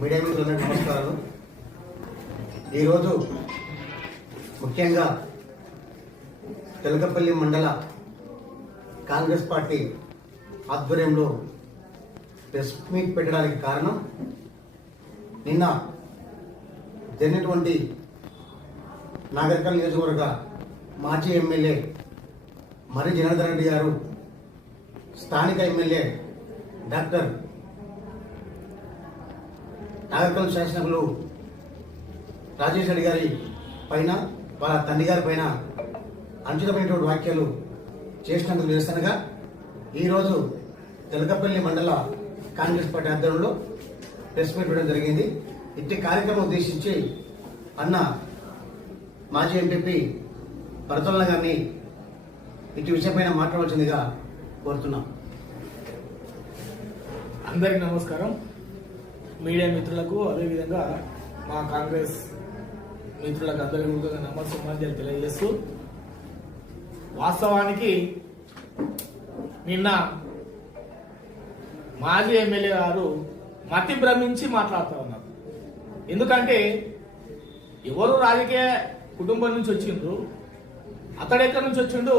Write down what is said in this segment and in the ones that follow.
Media మిత్రులందరికీ నమస్కారాలు. ఈరోజు ముఖ్యంగా తెలకపల్లి మండల కాంగ్రెస్ పార్టీ ఆధ్వర్యంలో ప్రెస్ మీట్ పెట్టడానికి కారణం నిన్న జరిగినటువంటి నాగరికల్ నియోజకవర్గ మాజీ ఎమ్మెల్యే మరి జనార్దన్ రెడ్డి గారు స్థానిక ఎమ్మెల్యే డాక్టర్ నాగరికల్ శాసనకులు రాజేష్ రెడ్డి గారి పైన వాళ్ళ తండ్రి గారి పైన అనుచితమైనటువంటి వ్యాఖ్యలు చేసినందుకు నిరసనగా ఈరోజు తెలకపల్లి మండల కాంగ్రెస్ పార్టీ ఆధ్వర్యంలో ప్రెస్ మీట్ ఇవ్వడం జరిగింది. ఇట్టి కార్యక్రమం ఉద్దేశించి అన్న మాజీ ఎంపీపీ భరతన్న గారిని ఇటు విషయంపైన మాట్లాడవలసిందిగా కోరుతున్నాం. అందరికి నమస్కారం. మీడియా మిత్రులకు అదేవిధంగా మా కాంగ్రెస్ మిత్రులకు అందరికీ కూడా నమస్కారాలు తెలియజేస్తూ వాస్తవానికి నిన్న మాజీ ఎమ్మెల్యే గారు మతి భ్రమించి మాట్లాడుతూ ఉన్నారు. ఎందుకంటే ఎవరు రాజకీయ కుటుంబం నుంచి వచ్చిండ్రు అతడు ఎక్కడి నుంచి వచ్చిండు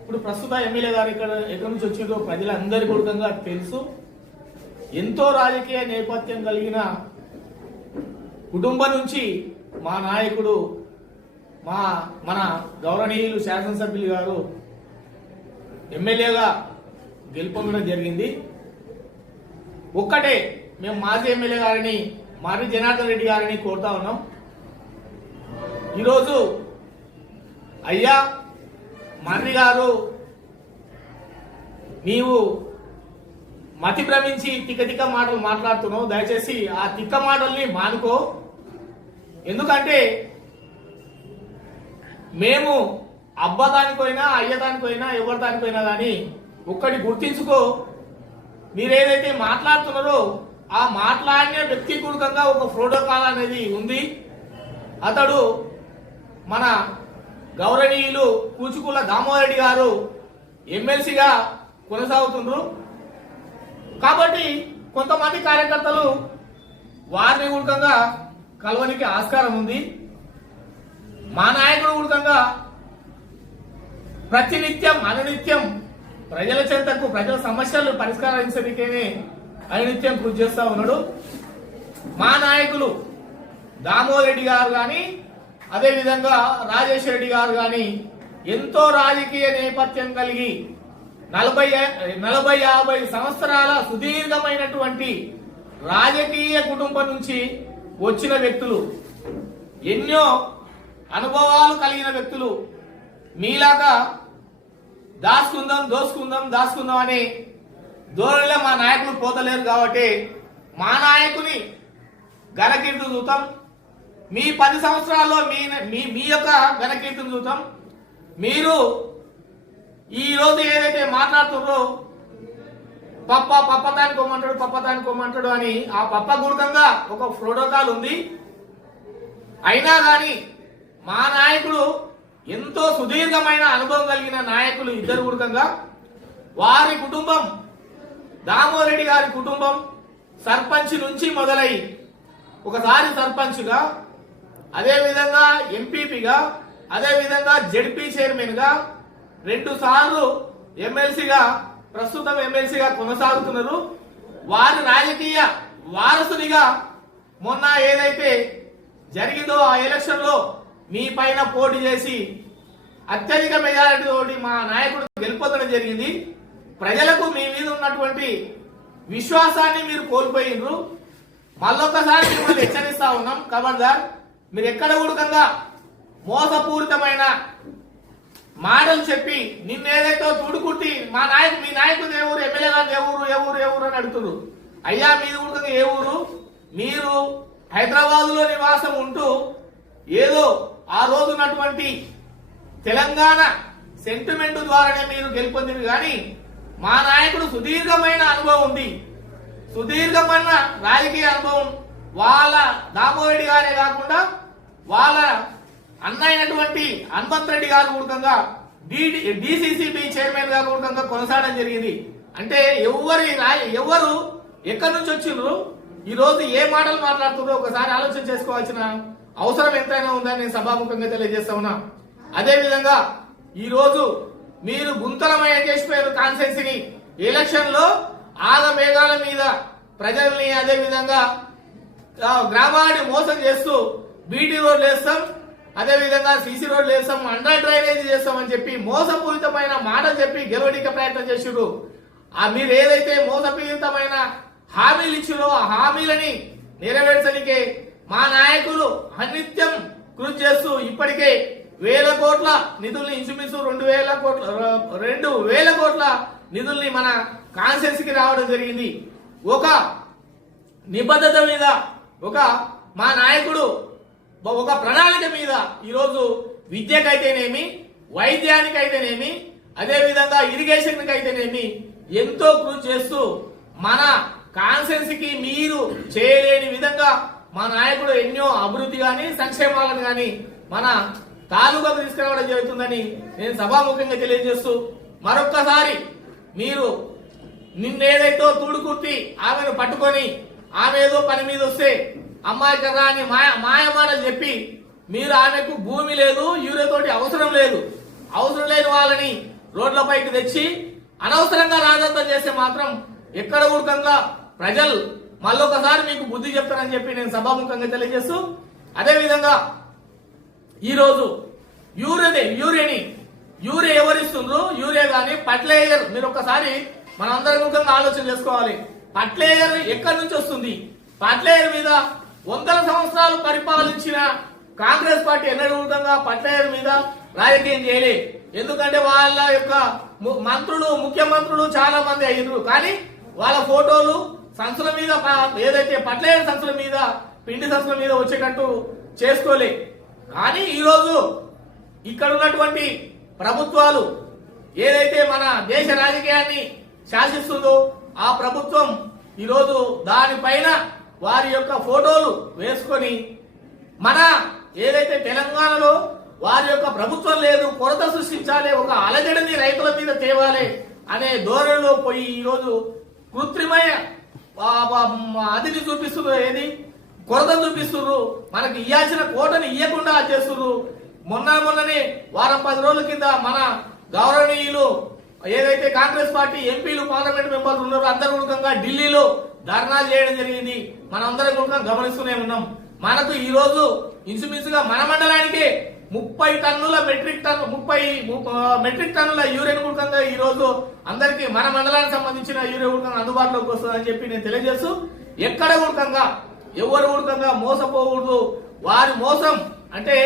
ఇప్పుడు ప్రస్తుత ఎమ్మెల్యే గారు ఇక్కడ ఎక్కడి నుంచి వచ్చిండ్రు ప్రజలందరికీ కూడా తెలుసు. ఎంతో రాజకీయ నేపథ్యం కలిగిన కుటుంబం నుంచి మా నాయకుడు మా మన గౌరవనీయులు శాసనసభ్యులు గారు ఎమ్మెల్యేగా గెలుపొందడం జరిగింది. ఒక్కటే మేము మాజీ ఎమ్మెల్యే గారిని మర్రి జనార్దన్ రెడ్డి గారిని కోరుతా ఉన్నాం. ఈరోజు అయ్యా మర్రి గారు నీవు మతి భ్రమించి తిక్క తిక్క మాటలు మాట్లాడుతున్నావు దయచేసి ఆ తిక్క మాటల్ని మానుకో. ఎందుకంటే మేము అబ్బదానికైనా అయ్యదానికైనా ఎవరి దానికైనా కానీ ఒక్కటి గుర్తించుకో. మీరేదైతే మాట్లాడుతున్నారో ఆ మాట్లాడిన వ్యక్తిగతంగా ఒక ప్రోటోకాల్ అనేది ఉంది. అతడు మన గౌరవనీయులు కూచుకుల దామోదరెడ్డి గారు ఎమ్మెల్సీగా కొనసాగుతున్నారు కాబట్టి కొంతమంది కార్యకర్తలు వారిని ఉడకంగా కలవనికి ఆస్కారం ఉంది. మా నాయకుడు ఉడకంగా ప్రతినిత్యం అనునిత్యం ప్రజల చెంతకు ప్రజల సమస్యలు పరిష్కరించడానికే అనునిత్యం కృషి చేస్తా ఉన్నాడు. మా నాయకులు దామోదరెడ్డి గారు కానీ అదేవిధంగా రాజేశ్వర రెడ్డి గారు కానీ ఎంతో రాజకీయ నేపథ్యం కలిగి నలభై నలభై యాభై సంవత్సరాల సుదీర్ఘమైనటువంటి రాజకీయ కుటుంబం నుంచి వచ్చిన వ్యక్తులు ఎన్నో అనుభవాలు కలిగిన వ్యక్తులు మీలాగా దాచుకుందాం దోసుకుందాం దాచుకుందాం అని ధోరణిలో మా నాయకులు పోతలేరు కాబట్టి మా నాయకుని ఘనకీర్తి చూద్దాం. మీ పది సంవత్సరాల్లో మీ మీ మీ యొక్క ఘనకీర్తిని చూద్దాం. మీరు ఈ రోజు ఏదైతే మాట్లాడుతున్నారో పప్ప పప్పతానికి కొమ్మంటాడు పప్పతానికి కొమ్మంటాడు అని ఆ పప్ప గుర్తంగా ఒక ప్రోటోకాల్ ఉంది. అయినా కానీ మా నాయకుడు ఎంతో సుదీర్ఘమైన అనుభవం కలిగిన నాయకులు ఇద్దరు గుర్తంగా వారి కుటుంబం దామోరెడ్డి గారి కుటుంబం సర్పంచ్ నుంచి మొదలై ఒకసారి సర్పంచ్గా అదేవిధంగా ఎంపీపీగా అదేవిధంగా జడ్పీ చైర్మన్గా రెండు సార్లు ఎమ్మెల్సీగా ప్రస్తుతం ఎమ్మెల్సీగా కొనసాగుతున్నారు. వారి రాజకీయ వారసునిగా మొన్న ఏదైతే జరిగిందో ఆ ఎలక్షన్లో మీ పైన పోటీ చేసి అత్యధిక మెజారిటీ తోటి మా నాయకుడు గెలుపొందడం జరిగింది. ప్రజలకు మీ మీద ఉన్నటువంటి విశ్వాసాన్ని మీరు కోల్పోయినరు. మళ్ళొక్కసారి మిమ్మల్ని హెచ్చరిస్తా ఉన్నాం ఖబర్దార్ మీరు ఎక్కడ ఉడకంగా మోసపూరితమైన మాటలు చెప్పి నిన్నేదైతే తుడుకుట్టి మా నాయకు మీ నాయకుడు ఏ ఊరు? ఎమ్మెల్యే గారు ఏ ఊరు? ఏ ఊరు? ఏ ఊరు? అని అడుగుతున్నారు. అయ్యా మీది ఉంటుంది ఏ ఊరు? మీరు హైదరాబాద్లో నివాసం ఉంటూ ఏదో ఆ రోజున్నటువంటి తెలంగాణ సెంటిమెంట్ ద్వారానే మీరు గెలుపొందిరు. కానీ మా నాయకుడు సుదీర్ఘమైన అనుభవం ఉంది. సుదీర్ఘమైన రాజకీయ అనుభవం. వాళ్ళ దామోరెడ్డి గారే కాకుండా వాళ్ళ అన్న అయినటువంటి హనుమంత్ రెడ్డి గారు కూడకంగా డిసిసిబి చైర్మన్ గారు కూడకంగా కొనసాగడం జరిగింది. అంటే ఎవరి ఎవరు ఎక్కడి నుంచి వచ్చిండ్రు ఈ రోజు ఏ మాటలు మాట్లాడుతుందో ఒకసారి ఆలోచన చేసుకోవాల్సిన అవసరం ఎంతైనా ఉందని నేను సభాముఖంగా తెలియజేస్తా ఉన్నా. అదే విధంగా ఈ రోజు మీరు గుంతలమయం చేసిపోయారు కాన్సెన్సీని ఎలక్షన్లో ఆగమేఘాల మీద ప్రజల్ని అదే విధంగా గ్రామాన్ని మోసం చేస్తూ బీటీ రోడ్లు వేస్తాం అదే విధంగా సీసీ రోడ్లు వేస్తాం అండర్ డ్రైనేజ్ చేస్తామని చెప్పి మోసపూరితమైన మాటలు చెప్పి గెలవడానికి ప్రయత్నం చేసిర్రు ఆ మీరు ఏదైతే మోసపూరితమైన హామీలు ఇచ్చిరో ఆ హామీలని నెరవేర్చనికే మా నాయకులు అనిత్యం కృషి చేస్తూ ఇప్పటికే వేల కోట్ల నిధుల్ని ఇంచుమించు రెండు వేల కోట్ల రెండు వేల కోట్ల నిధుల్ని మన కాన్సెన్స్కి రావడం జరిగింది. ఒక నిబద్ధత మీద ఒక మా నాయకుడు ఒక ప్రణాళిక మీద ఈరోజు విద్యకైతేనేమి వైద్యానికైతేనేమి అదేవిధంగా ఇరిగేషన్ అయితేనేమి ఎంతో కృషి చేస్తూ మన కాన్సెన్స్కి మీరు చేయలేని విధంగా మా నాయకుడు ఎన్నో అభివృద్ధి గాని సంక్షేమాలను గాని మన తాలూకాకు తీసుకురావడం జరుగుతుందని నేను సభాముఖంగా తెలియజేస్తూ మరొక్కసారి మీరు నిన్నేదైతే తూడుకుర్తి ఆమెను పట్టుకొని ఆమె ఏదో పని మీద వస్తే అమ్మాయి కదా అని మాయ మాయమాటలు చెప్పి మీరు ఆమెకు భూమి లేదు యూరియాతోటి అవసరం లేదు. అవసరం లేని వాళ్ళని రోడ్లపైకి తెచ్చి అనవసరంగా రాజంతం చేస్తే మాత్రం ఎక్కడ ఊరకంగా ప్రజలు మళ్ళొకసారి మీకు బుద్ధి చెప్తారని చెప్పి నేను సభాముఖంగా తెలియజేస్తూ అదేవిధంగా ఈరోజు యూరియదే యూరియని యూరియా ఎవరిస్తుండ్రు? యూరియా గాని ఫర్టిలైజర్ మీరు ఒక్కసారి మనందరి ముఖంగా ఆలోచన చేసుకోవాలి. ఫర్టిలైజర్ ఎక్కడి నుంచి వస్తుంది? ఫర్టిలైజర్ మీద వందల సంవత్సరాలు పరిపాలించిన కాంగ్రెస్ పార్టీ ఎన్నడూ విధంగా మీద రాజకీయం చేయలే. ఎందుకంటే వాళ్ళ యొక్క ము- మంత్రులు ముఖ్యమంత్రులు చాలా మంది అయ్యారు కానీ వాళ్ళ ఫోటోలు సంస్థల మీద ఏదైతే పట్లేని సంస్థల మీద పిండి సంస్థల మీద వచ్చేటట్టు చేసుకోలే. కానీ ఈరోజు ఇక్కడ ఉన్నటువంటి ప్రభుత్వాలు ఏదైతే మన దేశ రాజకీయాన్ని శాసిస్తుందో ఆ ప్రభుత్వం ఈరోజు దానిపైన వారి యొక్క ఫోటోలు వేసుకొని మన ఏదైతే తెలంగాణలో వారి యొక్క ప్రభుత్వం లేదు కొరత సృష్టించాలి ఒక అలజడిని రైతుల మీద తేవాలి అనే ధోరణిలో పోయి ఈరోజు కృత్రిమయ అదిని చూపిస్తున్నారు ఏది? కొరత చూపిస్తున్నారు. మనకి ఇయ్యాల్సిన కోటని ఇయ్యకుండా చేస్తున్నారు. మొన్న మొన్ననే వారం పది రోజుల కింద మన గౌరవనీయులు ఏదైతే కాంగ్రెస్ పార్టీ ఎంపీలు పార్లమెంట్ మెంబర్లు ఉన్నారో అందరూ ఢిల్లీలో ధర్నాలు చేయడం జరిగింది. మనందరం కూడా గమనిస్తూనే ఉన్నాం. మనకు ఈ రోజు ఇంచుమించుగా మన మండలానికే ముప్పై టన్నుల మెట్రిక్ టన్ను ముప్పై మెట్రిక్ టన్నుల యూరియన్ గుణకంగా ఈ రోజు అందరికి మన మండలానికి సంబంధించిన యూరియన్ గుణకంగా అందుబాటులోకి వస్తుందని చెప్పి నేను తెలియజేస్తూ ఎక్కడ గుణకంగా ఎవరు గుణకంగా మోసపోకూడదు. వారి మోసం అంటే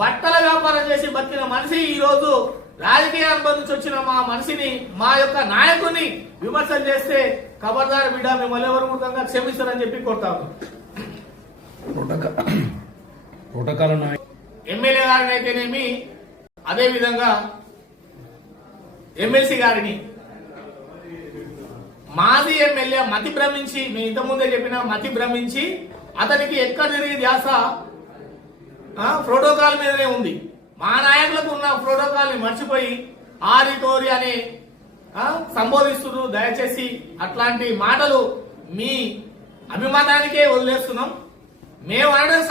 బట్టల వ్యాపారం చేసి బతికిన మనిషి ఈ రోజు రాజకీయ అనుబంధించి వచ్చిన మా మనిషిని మా యొక్క నాయకుని విమర్శలు చేస్తే ఖబర్దార్ బిడ్డ మిమ్మల్ని ఎవరు ముఖంగా క్షమిస్తారని చెప్పి కొడతాము ఎమ్మెల్యే గారిని అయితేనేమి అదే విధంగా ఎమ్మెల్సీ గారిని మాజీ ఎమ్మెల్యే మతి భ్రమించి మేము ఇంతకుముందే చెప్పిన మతి భ్రమించి అతనికి ఎక్కడ తిరిగి ధ్యాస ప్రోటోకాల్ మీదనే ఉంది. మా నాయకులకు ఉన్న ప్రోటోకాల్ని మర్చిపోయి ఆరితోరి అని సంబోధిస్తున్నారు. దయచేసి అట్లాంటి మాటలు మీ అభిమానానికే వదిలేస్తున్నాం. మేము అనడం